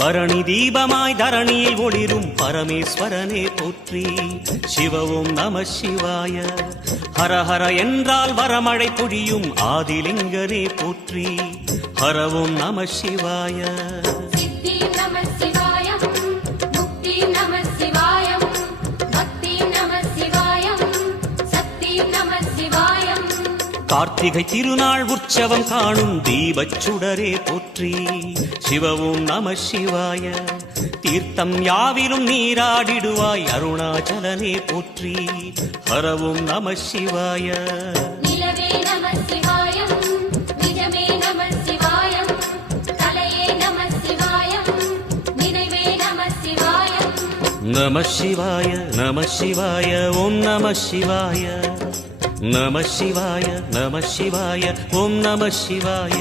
பரணி தீபமாய் தரணியில் ஒளிரும் பரமேஸ்வரனே போற்றி. சிவ ஓம் நம சிவாய. ஹர ஹர என்றால் வரமழை பொழியும் ஆதிலிங்கனே போற்றி. ஹர ஓம் நம சிவாய. சித்தி நம சிவாயம், முக்தி நம சிவாயம், பக்தி நம சிவாயம், சக்தி நம சிவாயம். கார்த்திகை திருநாள் உற்சவம் காணும் தீபச் சுடரே போற்றி. சிவ ஓம் நம சிவாய. தீர்த்தம் யாவிலும் நீராடிடுவாய் அருணாச்சலனே போற்றி. ஹர ஓம் நம சிவாய. நிலவே நம சிவாயம், நிஜமே நம சிவாயம், கலையே நம சிவாயம், நினைவே நம சிவாயம். நம சிவாய நம சிவாய ஓம் நம சிவாய. நம சிவாய நம சிவாய ஓம் நம சிவாய.